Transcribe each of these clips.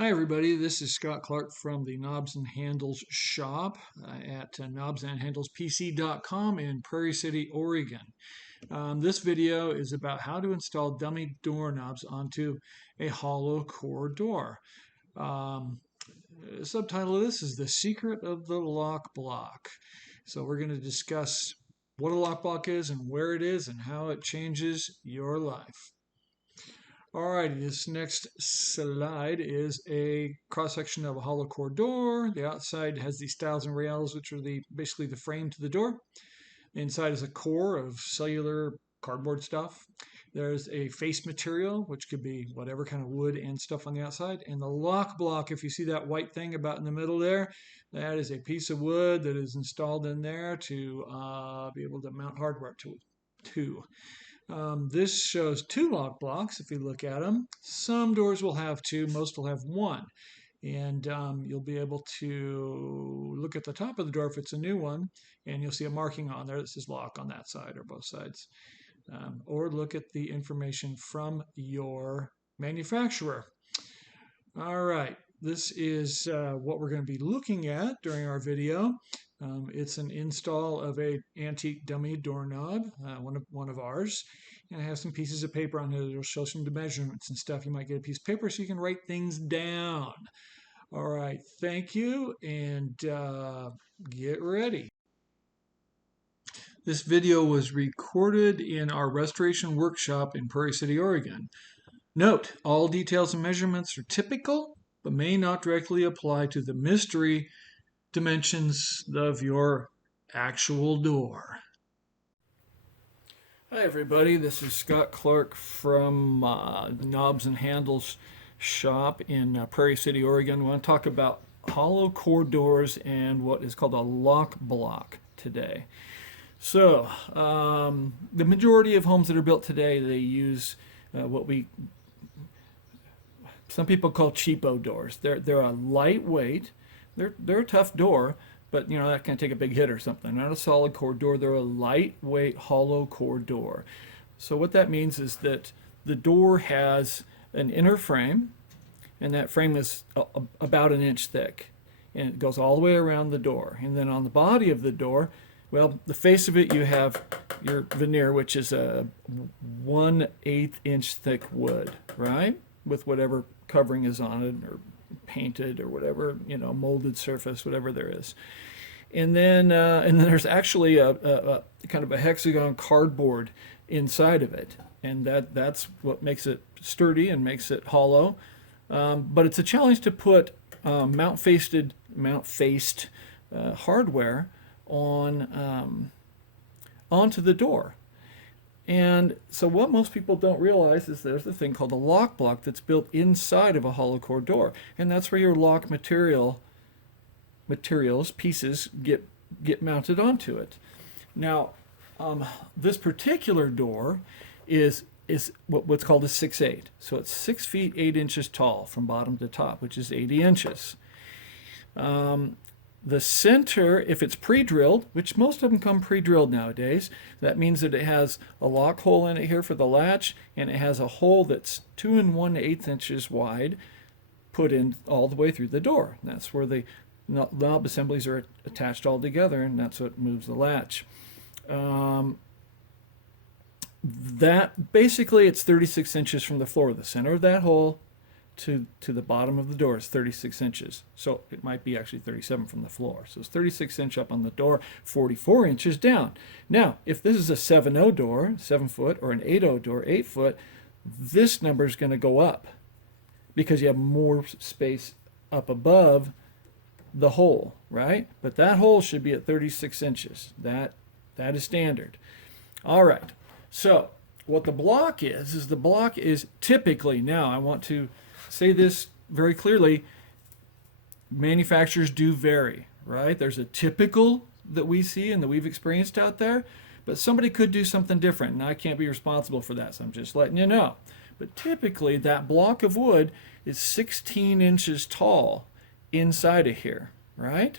Hi, everybody. This is Scott Clark from the Knobs and Handles shop at knobsandhandlespc.com in Prairie City, Oregon. This video is about how to install dummy doorknobs onto a hollow core door. Subtitle of this is The Secret of the Lock Block. So we're going to discuss what a lock block is and where it is and how it changes your life. Alrighty, this next slide is a cross-section of a hollow core door. The outside has these stiles and rails, which are basically the frame to the door. Inside is a core of cellular cardboard stuff. There's a face material, which could be whatever kind of wood and stuff on the outside. And the lock block, if you see that white thing about in the middle there, that is a piece of wood that is installed in there to be able to mount hardware to. This shows two lock blocks if you look at them. Some doors will have two, most will have one. And you'll be able to look at the top of the door if it's a new one, and you'll see a marking on there that says lock on that side or both sides. Or look at the information from your manufacturer. All right, this is what we're going to be looking at during our video. It's an install of a antique dummy doorknob, one of ours, and it has some pieces of paper on it that'll show some measurements and stuff. You might get a piece of paper so you can write things down. All right, thank you, and get ready. This video was recorded in our restoration workshop in Prairie City, Oregon. Note, all details and measurements are typical, but may not directly apply to the mystery dimensions of your actual door. Hi everybody, this is Scott Clark from Knobs and Handles shop in Prairie City, Oregon. We want to talk about hollow core doors and what is called a lock block today. So, the majority of homes that are built today, they use some people call cheapo doors. They're a lightweight, they're a tough door, but that can take a big hit or something. Not a solid core door, they're a lightweight hollow core door. So what that means is that the door has an inner frame, and that frame is about an inch thick, and it goes all the way around the door. And then on the body of the door, well, the face of it, you have your veneer, which is a 1/8 inch thick wood, right? With whatever covering is on it, or painted, or whatever, molded surface, whatever there is. And then there's actually a kind of a hexagon cardboard inside of it, and that's what makes it sturdy and makes it hollow. But it's a challenge to put mount-faced hardware onto the door. And so what most people don't realize is there's a thing called a lock block that's built inside of a hollow core door, and that's where your lock pieces get mounted onto it. Now, this particular door is what's called a 6/8. So it's 6 feet 8 inches tall from bottom to top, which is 80 inches. The center, if it's pre-drilled, which most of them come pre-drilled nowadays, that means that it has a lock hole in it here for the latch, and it has a hole that's 2 1/8 inches wide put in all the way through the door. And that's where the knob assemblies are attached all together, and that's what moves the latch. That basically, it's 36 inches from the floor. The center of that hole to the bottom of the door is 36 inches. So it might be actually 37 from the floor. So it's 36 inch up on the door, 44 inches down. Now, if this is a 7/0 door, 7 foot, or an 8/0 door, 8 foot, this number is going to go up because you have more space up above the hole, right? But that hole should be at 36 inches. That is standard. All right. So what the block is the block is typically, now I want to say this very clearly, manufacturers do vary, right? There's a typical that we see and that we've experienced out there, but somebody could do something different, and I can't be responsible for that, so I'm just letting you know. But typically, that block of wood is 16 inches tall inside of here, right?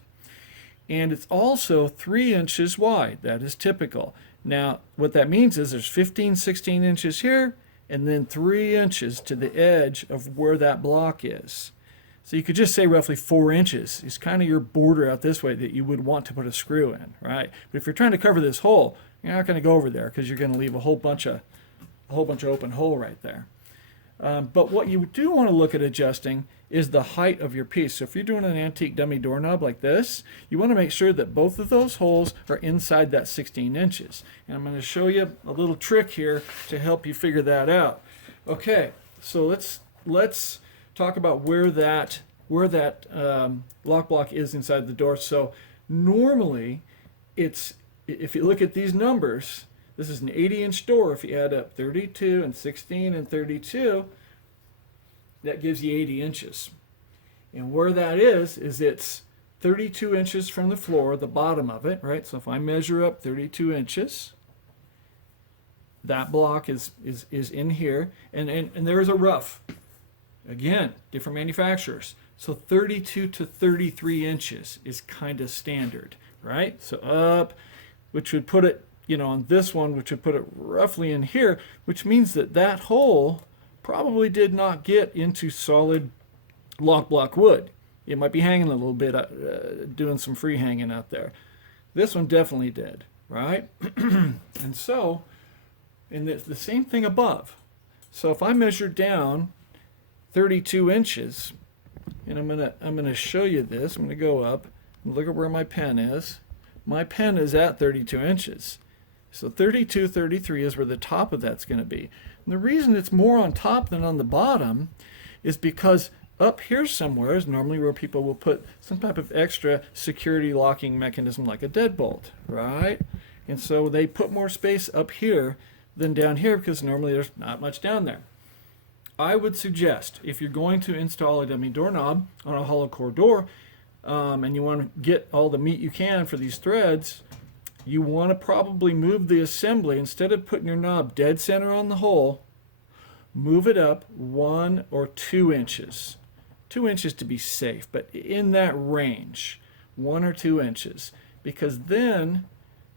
And it's also 3 inches wide. That is typical. Now, what that means is there's 15, 16 inches here, and then 3 inches to the edge of where that block is. So you could just say roughly 4 inches is kind of your border out this way that you would want to put a screw in, right? But if you're trying to cover this hole, you're not going to go over there because you're going to leave a whole bunch of open hole right there. But what you do want to look at adjusting is the height of your piece. So if you're doing an antique dummy doorknob like this, you want to make sure that both of those holes are inside that 16 inches. And I'm going to show you a little trick here to help you figure that out. Okay, so let's talk about where that lock block is inside the door. So normally, if you look at these numbers, this is an 80-inch door. If you add up 32 and 16 and 32, that gives you 80 inches. And where that is it's 32 inches from the floor, the bottom of it, right? So if I measure up 32 inches, that block is in here. And there's a rough. Again, different manufacturers. So 32 to 33 inches is kind of standard, right? So up, which would put it, on this one, which would put it roughly in here, which means that hole probably did not get into solid lock block wood. It might be hanging a little bit, doing some free hanging out there. This one definitely did, right? And so, and the same thing above. So if I measure down 32 inches, and I'm gonna show you this. I'm gonna go up and look at where my pen is. My pen is at 32 inches. So 32, 33 is where the top of that's going to be. And the reason it's more on top than on the bottom is because up here somewhere is normally where people will put some type of extra security locking mechanism like a deadbolt, right? And so they put more space up here than down here because normally there's not much down there. I would suggest if you're going to install a dummy doorknob on a hollow core door and you want to get all the meat you can for these threads, you want to probably move the assembly. Instead of putting your knob dead center on the hole, move it up 1 or 2 inches. 2 inches to be safe, but in that range, 1 or 2 inches. Because then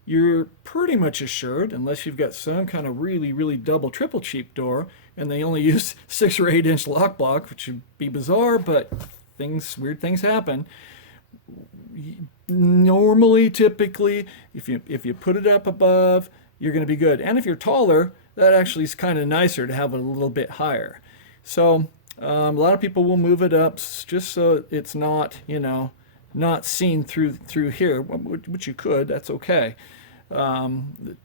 you're pretty much assured, unless you've got some kind of really, really double, triple cheap door, and they only use 6 or 8 inch lock block, which would be bizarre, but weird things happen. Normally, typically, if you put it up above, you're going to be good. And if you're taller, that actually is kind of nicer to have it a little bit higher. So a lot of people will move it up just so it's not, not seen through here, which you could. That's okay.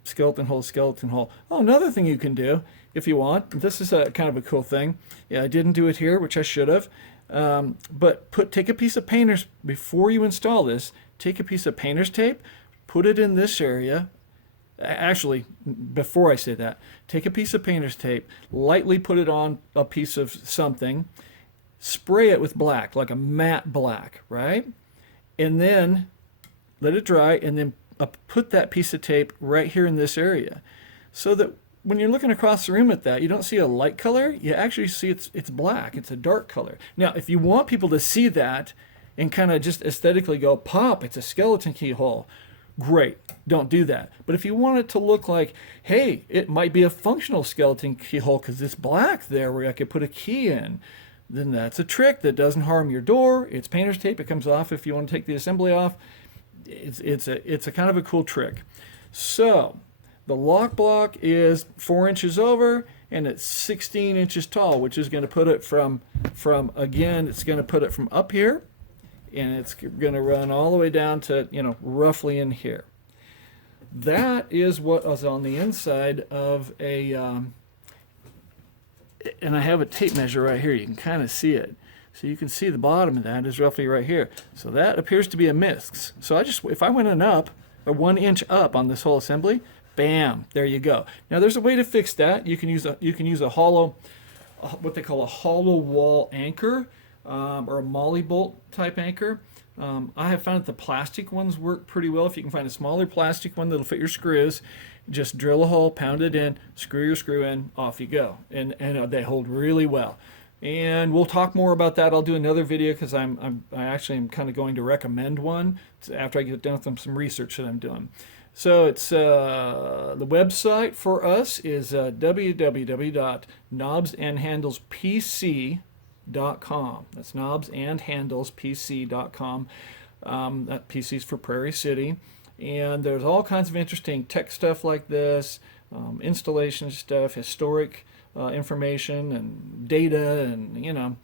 Skeleton hole. Oh, another thing you can do if you want. This is a kind of a cool thing. Yeah, I didn't do it here, which I should have. But take a piece of painter's, before you install this, take a piece of painter's tape, put it in this area. Actually, before I say that, take a piece of painter's tape, lightly put it on a piece of something, spray it with black, like a matte black, right? And then let it dry, and then put that piece of tape right here in this area, so that when you're looking across the room at that, you don't see a light color, you actually see it's black, it's a dark color. Now, if you want people to see that and kind of just aesthetically go, pop, it's a skeleton keyhole, great, don't do that. But if you want it to look like, hey, it might be a functional skeleton keyhole because it's black there where I could put a key in, then that's a trick that doesn't harm your door. It's painter's tape, it comes off if you want to take the assembly off. It's a kind of a cool trick. So the lock block is 4 inches over and it's 16 inches tall, which is going to put it from again, it's going to put it from up here, and it's going to run all the way down to, roughly in here. That is what was on the inside of a, and I have a tape measure right here. You can kind of see it. So you can see the bottom of that is roughly right here. So that appears to be a MISC. So if I went up, 1 inch up on this whole assembly, bam, there you go. Now there's a way to fix that. You can use a hollow, what they call a hollow wall anchor, or a molly bolt type anchor. I have found that the plastic ones work pretty well. If you can find a smaller plastic one that'll fit your screws, just drill a hole, pound it in, screw your screw in, off you go. And they hold really well. And we'll talk more about that. I'll do another video because I actually am kind of going to recommend one after I get done with some research that I'm doing. So it's the website for us is www.knobsandhandlespc.com. knobsandhandlespc.com. That's knobsandhandlespc.com. That PC's for Prairie City. And there's all kinds of interesting tech stuff like this, installation stuff, historic information and data, and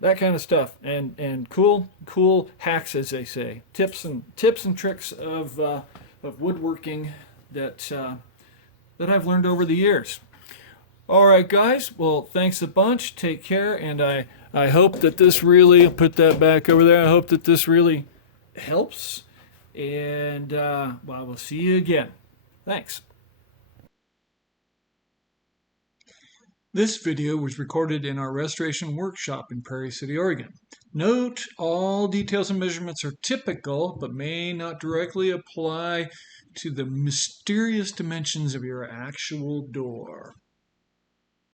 that kind of stuff, and cool hacks, as they say, tips and tricks of woodworking that I've learned over the years. All right, guys. Well, thanks a bunch. Take care, and I hope that this really, I'll put that back over there. I hope that this really helps, and well, I will see you again. Thanks. This video was recorded in our restoration workshop in Prairie City, Oregon. Note, all details and measurements are typical, but may not directly apply to the mysterious dimensions of your actual door.